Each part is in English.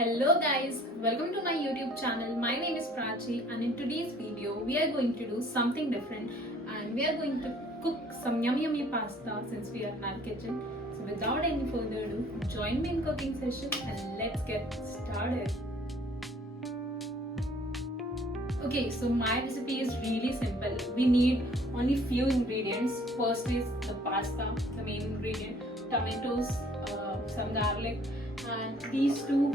Hello guys, welcome to my YouTube channel. My name is Prachi and in today's video we are going to do something different and we are going to cook some yummy pasta since we are in our kitchen. So without any further ado, join me in cooking session and let's get started. Okay, so my recipe is really simple. We need only few ingredients. First is the pasta, the main ingredient, tomatoes, some garlic and these two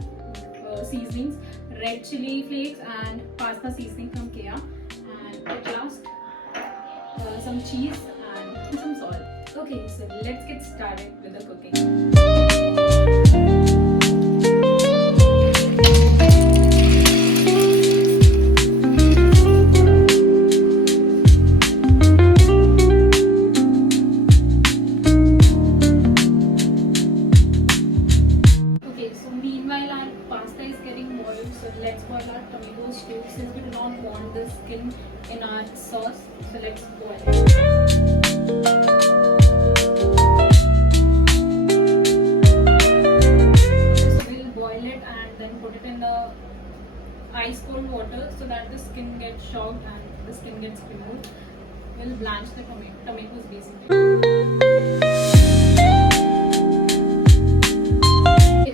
seasonings, red chili flakes and pasta seasoning from Kea, and at last some cheese and some salt. Okay, so let's get started with the cooking. So let's boil our tomatoes too, since we do not want the skin in our sauce. So let's boil it. So we'll boil it and then put it in the ice cold water so that the skin gets shocked and the skin gets removed. We'll blanch the tomatoes basically.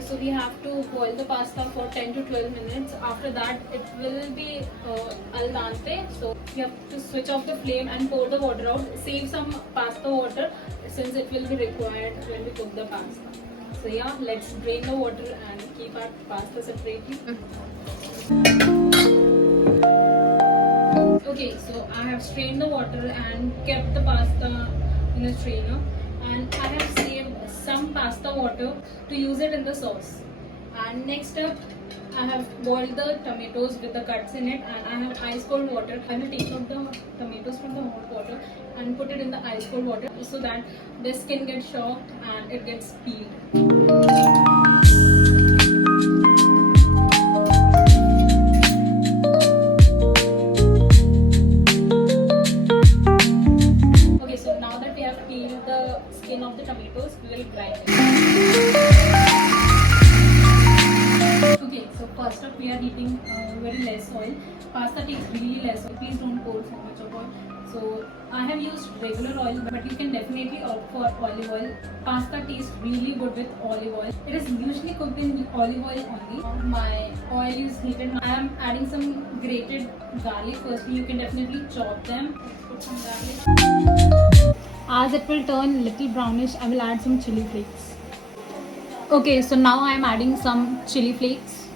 So we have to boil the pasta for 10 to 12 minutes. After that it will be al dente. So you have to switch off the flame and pour the water out. Save some pasta water since it will be required when we cook the pasta. So yeah, let's drain the water and keep our pasta separately. Okay, so I have strained the water and kept the pasta in a strainer, and I have saved some pasta water to use it in the sauce. And next up, I have boiled the tomatoes with the cuts in it, and I have ice cold water. I will take out the tomatoes from the hot water and put it in the ice cold water so that the skin gets shocked and it gets peeled. Of the tomatoes, we will grind it. Okay, so first up we are heating very less oil. Pasta takes really less oil. Please don't pour so much of oil. So I have used regular oil, but you can definitely opt for olive oil. Pasta tastes really good with olive oil. It is usually cooked in olive oil only. My oil is heated. I am adding some grated garlic. Firstly, you can definitely chop them. Put some garlic. As it will turn little brownish, I will add some chili flakes. Okay, so now I am adding some chili flakes.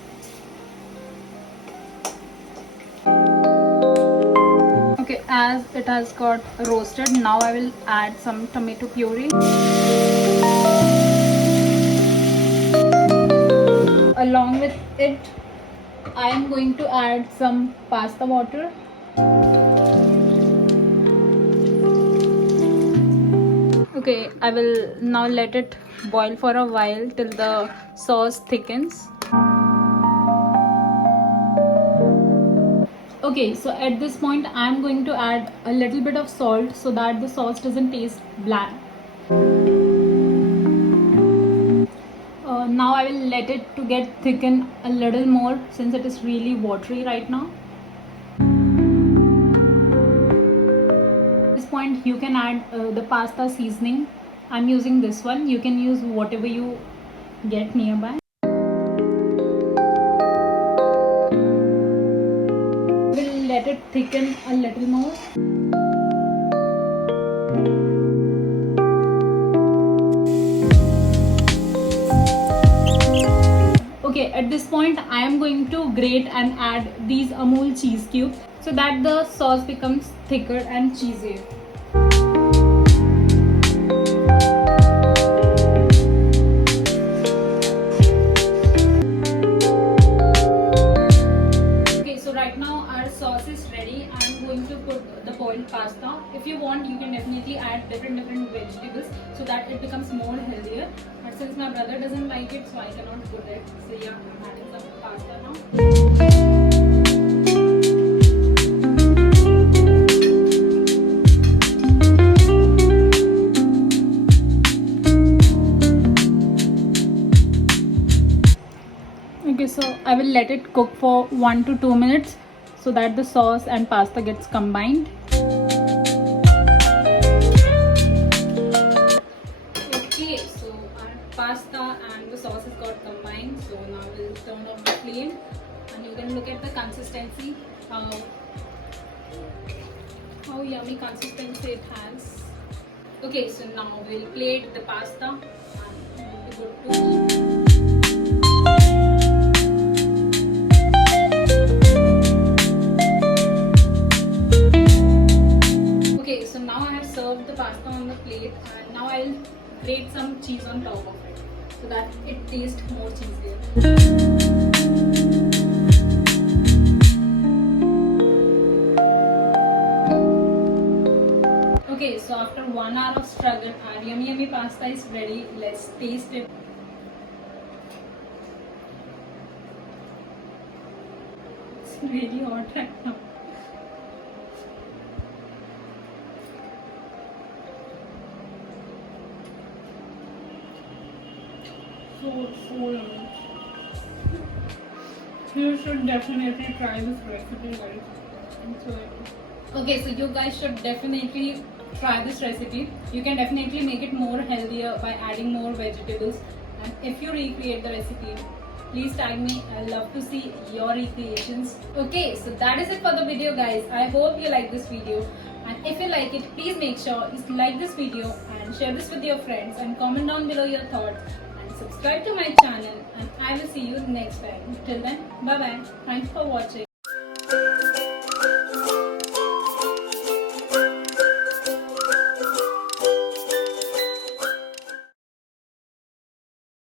Okay, as it has got roasted, now I will add some tomato puree. Along with it, I am going to add some pasta water. Okay, I will now let it boil for a while till the sauce thickens. Okay, so at this point I am going to add a little bit of salt so that the sauce doesn't taste bland. Now I will let it to get thicken a little more since it is really watery right now. Point you can add the pasta seasoning. I'm using this one. You can use whatever you get nearby. We'll let it thicken a little more. Okay, at this point I am going to grate and add these Amul cheese cubes so that the sauce becomes thicker and cheesier. To put the boiled pasta. If you want, you can definitely add different vegetables so that it becomes more healthier. But since my brother doesn't like it, so I cannot put it. So yeah, I'm adding some pasta now. Okay, so I will let it cook for 1 to 2 minutes so that the sauce and pasta gets combined. Okay, so our pasta and the sauce has got combined. So now we'll turn off the flame and you can look at the consistency, how yummy consistency it has. Okay, so now we'll plate the pasta and we'll be good to eat. Okay, so now I have served the pasta on the plate and now I'll grate some cheese on top of it so that it tastes more cheesier. Okay, so after 1 hour of struggle, our yummy pasta is ready. Let's taste it. It's really hot right now. So yummy. You should definitely try this recipe, guys. It's so yummy. Okay, so you guys should definitely try this recipe. You can definitely make it more healthier by adding more vegetables. And if you recreate the recipe, please tag me. I love to see your recreations. Okay, so that is it for the video, guys. I hope you like this video. And if you like it, please make sure you like this video and share this with your friends and comment down below your thoughts and subscribe to my channel. And I will see you next time. Till then, bye bye. Thanks for watching.